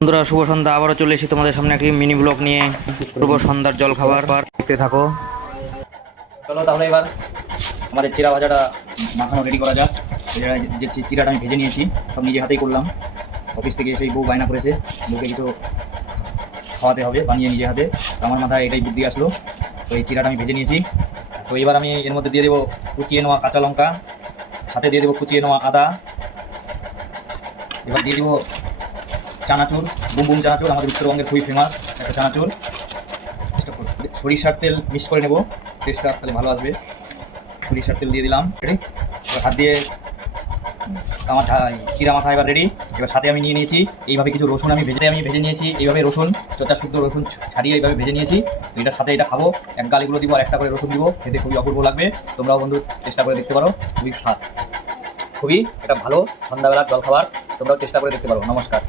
বন্ধুরা শুভ সন্ধ্যা, আবারও চলে এসেছি তোমাদের সামনে একটি মিনি ব্লগ নিয়ে। শুভ সন্ধ্যার জল খাবার দেখতে থাকো। চলো তাহলে এবার আমাদের চিরা ভাজাটা মাখানো রেডি করা যাক। যে চিরাটা আমি ভেজে নিয়েছি সব নিজে হাতেই করলাম। অফিস থেকে এসেই বউ বায়না করেছে, বউকে কিছু খাওয়াতে হবে বানিয়ে নিজে হাতে। তো আমার মাথায় এটাই বুদ্ধি আসলো, তো এই চিরাটা আমি ভেজে নিয়েছি। তো এবার আমি এর মধ্যে দিয়ে দেবো কুচিয়ে নেওয়া কাঁচা লঙ্কা, সাথে দিয়ে দেবো কুচিয়ে নেওয়া আদা। এবার দিয়ে দেবো চানাচুর, বুম বুম চানাচুর, আমাদের উত্তরবঙ্গের খুবই ফেমাস একটা চানাচুর। সরিষার তেল মিক্স করে নেব, টেস্টটা তাহলে ভালো আসবে। সরিষার তেল দিয়ে দিলাম, রেডি। এবার হাত দিয়ে আমার চিরা মাখা এবার রেডি। এবার সাথে আমি নিয়ে নিয়েছি এইভাবে কিছু রসুন, আমি ভেজে নিয়েছি এইভাবে রসুন, চোচা শুদ্ধ রসুন ছাড়িয়ে এইভাবে ভেজে নিয়েছি। তো এটার সাথে এটা খাবো, এক গাল এগুলো দিব আর একটা করে রসুন দিব, খেতে খুবই অপূর্ব লাগবে। তোমরাও বন্ধু চেষ্টা করে দেখতে পারো, খুবই স্বাদ, খুবই এটা ভালো সন্ধ্যাবেলার জলখাবার, তোমরাও চেষ্টা করে দেখতে পারো। নমস্কার।